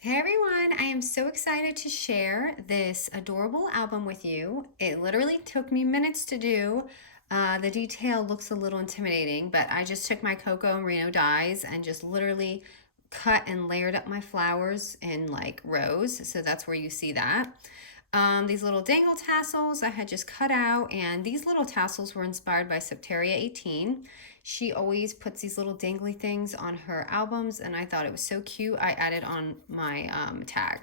Hey everyone, I am so excited to share this adorable album with you. It literally took me minutes to do. The detail looks a little intimidating, but I just took my Cocoa and Reno dies and just literally cut and layered up my flowers in like rows. So that's where you see that. These little dangle tassels I had just cut out, and these little tassels were inspired by Septeria 18. She always puts these little dangly things on her albums, and I thought it was so cute. I added on my tag.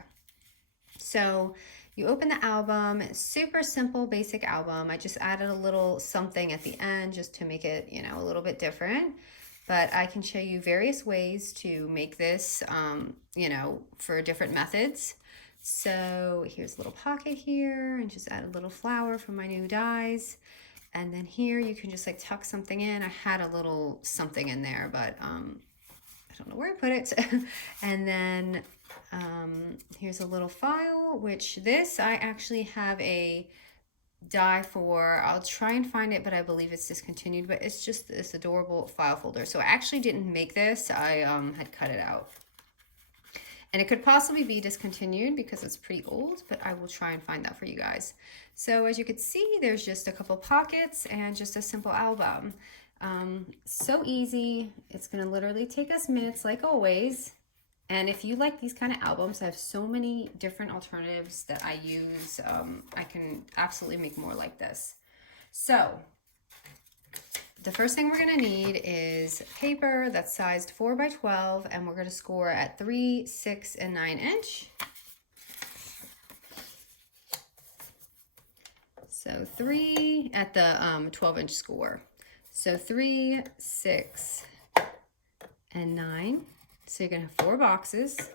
So you open the album, super simple, basic album. I just added a little something at the end just to make it, a little bit different. But I can show you various ways to make this, for different methods. So here's a little pocket here, and just add a little flower for my new dies. And then here you can just like tuck something in. I had a little something in there, but I don't know where I put it. And then here's a little file, which this I actually have a die for. I'll try and find it, but I believe it's discontinued, but it's just this adorable file folder. So I actually didn't make this. I had cut it out. And it could possibly be discontinued because it's pretty old, but I will try and find that for you guys. So as you can see, there's just a couple pockets and just a simple album. So easy. It's gonna literally take us minutes like always. And if you like these kind of albums, I have so many different alternatives that I use. I can absolutely make more like this. So the first thing we're gonna need is paper that's sized 4 by 12, and we're gonna score at 3, 6, and 9 inch. So 3 at the 12-inch score. So 3, 6, and 9. So you're gonna have 4 boxes.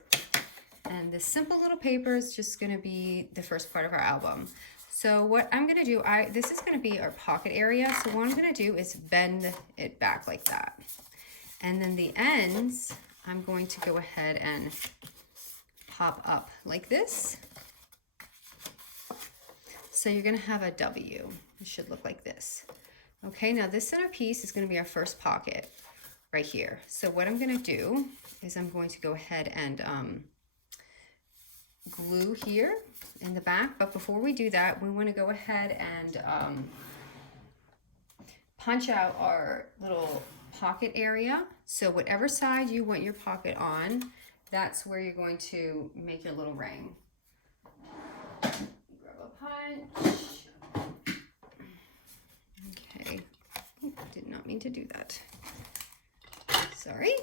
And this simple little paper is just gonna be the first part of our album. So what I'm gonna do, this is gonna be our pocket area. So what I'm gonna do is bend it back like that. And then the ends, I'm going to go ahead and pop up like this. So you're gonna have a W. It should look like this. Okay, now this center piece is gonna be our first pocket right here. So what I'm gonna do is I'm going to go ahead and glue here in the back, but before we do that, we want to go ahead and punch out our little pocket area. So whatever side you want your pocket on, that's where you're going to make your little ring. Grab a punch. Okay, did not mean to do that. Sorry.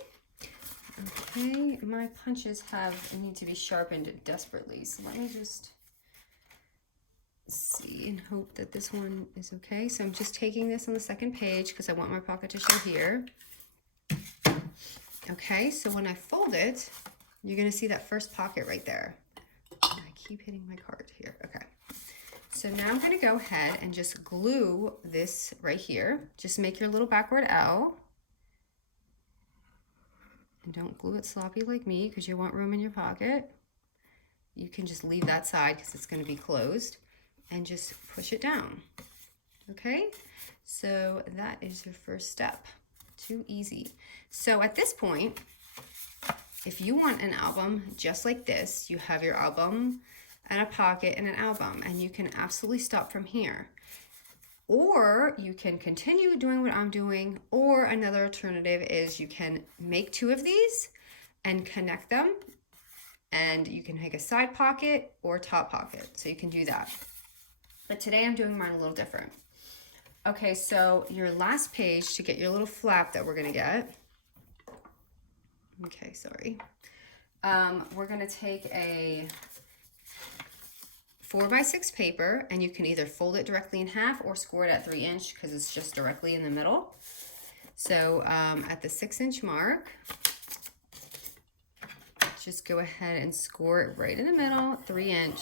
Okay, my punches need to be sharpened desperately, so let me just see and hope that this one is okay. So I'm just taking this on the second page because I want my pocket to show here. Okay, so when I fold it, you're gonna see that first pocket right there. I keep hitting my card here. Okay, so now I'm gonna go ahead and just glue this right here. Just make your little backward L. And don't glue it sloppy like me because you want room in your pocket. You can just leave that side because it's going to be closed and just push it down. Okay, so that is your first step. Too easy. So at this point, if you want an album just like this, you have your album and a pocket and an album, and you can absolutely stop from here. Or you can continue doing what I'm doing, or another alternative is you can make 2 of these and connect them, and you can make a side pocket or top pocket, so you can do that. But today I'm doing mine a little different. Okay, so your last page to get your little flap that we're gonna get. Okay, sorry. We're gonna take a 4 by 6 paper, and you can either fold it directly in half or score it at 3 inch because it's just directly in the middle. So at the 6 inch mark, just go ahead and score it right in the middle, 3 inch.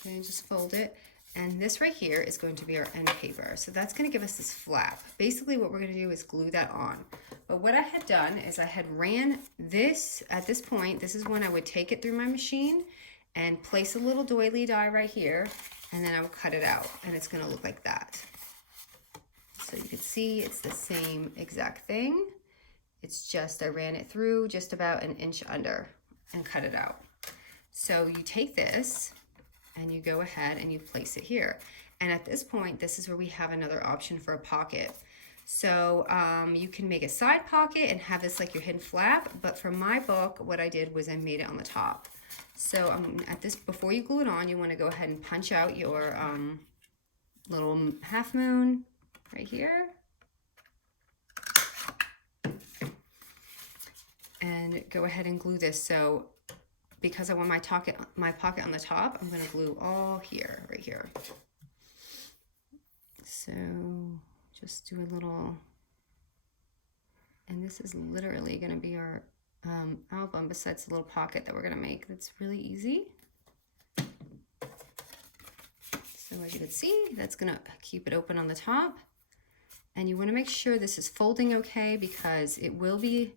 Okay, just fold it. And this right here is going to be our end paper. So that's gonna give us this flap. Basically what we're gonna do is glue that on. But what I had done is I had ran this, at this point, this is when I would take it through my machine and place a little doily die right here, and then I will cut it out, and it's gonna look like that. So you can see it's the same exact thing. It's just, I ran it through just about an inch under and cut it out. So you take this and you go ahead and you place it here. And at this point, this is where we have another option for a pocket. So you can make a side pocket and have this like your hidden flap, but for my book, what I did was I made it on the top. So at this, before you glue it on, you want to go ahead and punch out your little half moon right here. And go ahead and glue this. So because I want my pocket on the top, I'm gonna glue all here, right here. So just do a little, and this is literally gonna be our album besides the little pocket that we're gonna make. That's really easy. So as you can see, that's gonna keep it open on the top. And you wanna make sure this is folding okay because it will be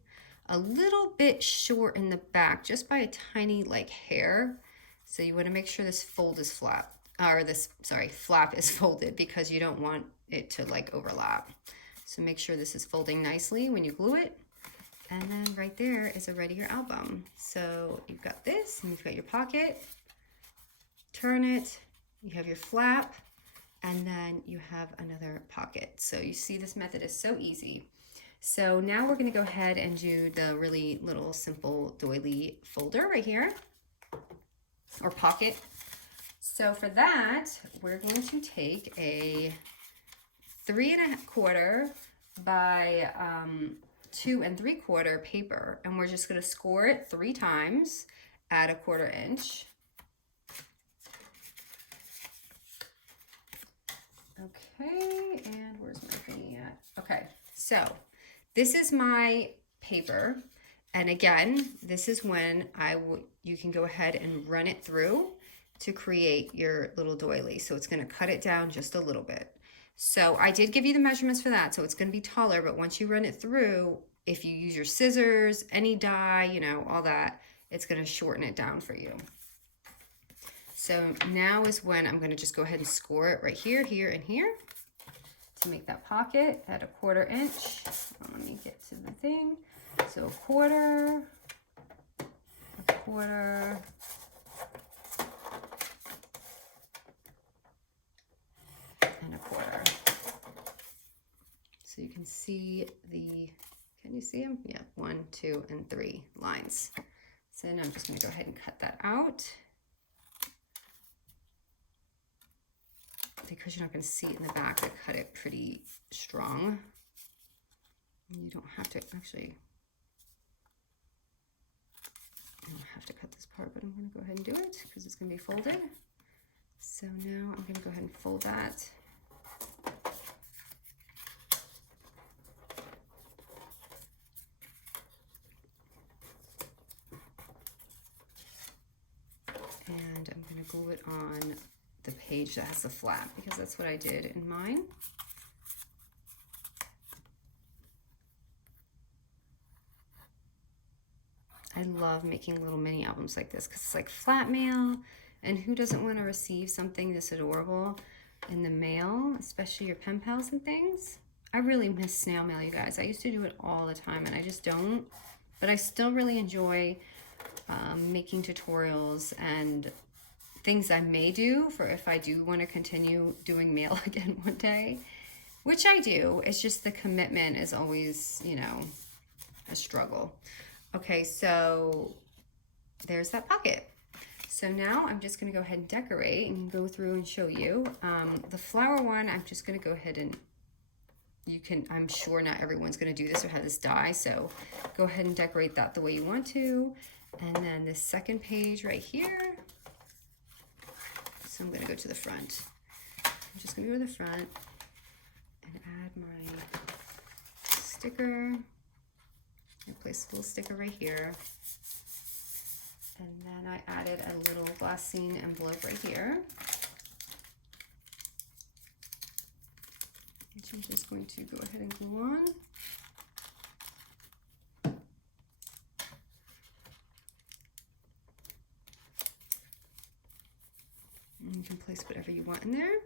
a little bit short in the back, just by a tiny like hair. So you wanna make sure this fold is flat, or this, sorry, flap is folded because you don't want it to like overlap. So make sure this is folding nicely when you glue it. And then right there is already your album. So you've got this and you've got your pocket, turn it, you have your flap, and then you have another pocket. So you see this method is so easy. So now we're gonna go ahead and do the really little simple doily folder right here, or pocket. So for that, we're going to take a 3 1/4 by 2 3/4 paper, and we're just gonna score it 3 times at 1/4 inch. Okay, and where's my thingy at? Okay, so this is my paper, and again, this is when you can go ahead and run it through to create your little doily. So it's gonna cut it down just a little bit. So I did give you the measurements for that, so it's gonna be taller, but once you run it through, if you use your scissors, any die, you know, all that, it's gonna shorten it down for you. So now is when I'm gonna just go ahead and score it right here, here, and here to make that pocket at 1/4 inch. Let me get to the thing. So 1/4, 1/4, and 1/4. So you can see can you see them? Yeah, 1, 2, and 3 lines. So then I'm just gonna go ahead and cut that out. Because you're not going to see it in the back, I cut it pretty strong. You don't have to, actually, I don't have to cut this part, but I'm going to go ahead and do it because it's going to be folded. So now I'm going to go ahead and fold that. And I'm going to glue it on the page that has the flap because that's what I did in mine. I love making little mini albums like this because it's like flat mail, and who doesn't want to receive something this adorable in the mail, especially your pen pals and things. I really miss snail mail, you guys. I used to do it all the time and I just don't, but I still really enjoy making tutorials and things I may do for if I do want to continue doing mail again one day, which I do. It's just the commitment is always, you know, a struggle. Okay, so there's that pocket. So now I'm just going to go ahead and decorate and go through and show you. The flower one, I'm just going to go ahead and I'm sure not everyone's going to do this or have this die, so go ahead and decorate that the way you want to. And then the second page right here. So I'm going to go to the front. I'm just going to go to the front and add my sticker. I place a little sticker right here. And then I added a little glassine envelope right here, which I'm just going to go ahead and glue on. And you can place whatever you want in there.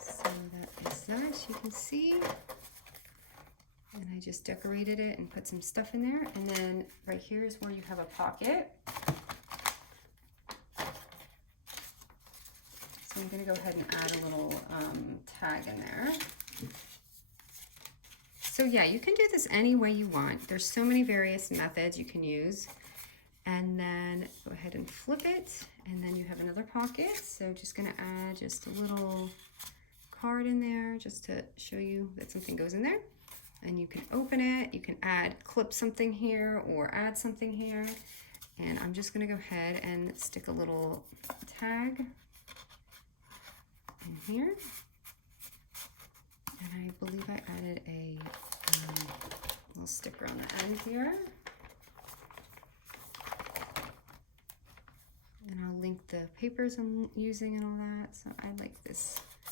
So that is that, you can see. And I just decorated it and put some stuff in there. And then right here is where you have a pocket. So I'm gonna go ahead and add a little tag in there. So yeah, you can do this any way you want. There's so many various methods you can use. And then go ahead and flip it, and then you have another pocket. So just gonna add just a little card in there just to show you that something goes in there. And you can open it, you can clip something here or add something here. And I'm just gonna go ahead and stick a little tag in here. And I believe I added a little sticker on the end here. And I'll link the papers I'm using and all that. So I like this. I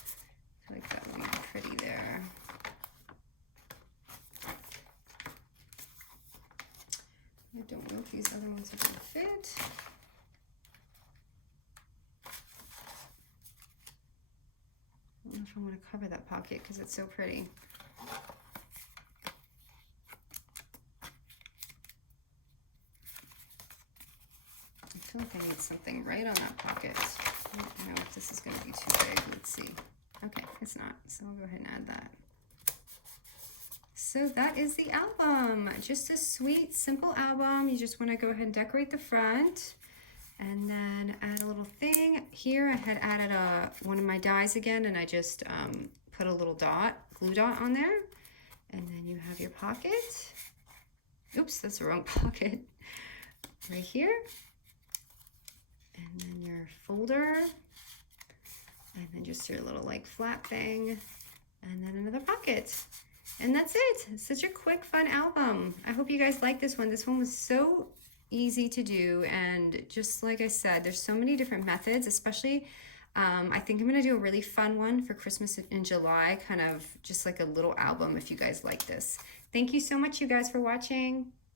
feel like that would be pretty there. I don't know if these other ones are going to fit. I don't know if I want to cover that pocket because it's so pretty. I feel like I need something right on that pocket. I don't know if this is going to be too big. Let's see. Okay, it's not. So I'll go ahead and add that. So that is the album. Just a sweet, simple album. You just want to go ahead and decorate the front and then add a little thing. Here I had added one of my dies again, and I just put a little glue dot on there. And then you have your pocket. Oops, that's the wrong pocket. Right here. And then your folder. And then just your little like flap thing. And then another pocket. And that's it. It's such a quick, fun album. I hope you guys like this one. This one was so easy to do. And just like I said, there's so many different methods, especially I think I'm gonna do a really fun one for Christmas in July, kind of just like a little album if you guys like this. Thank you so much, you guys, for watching.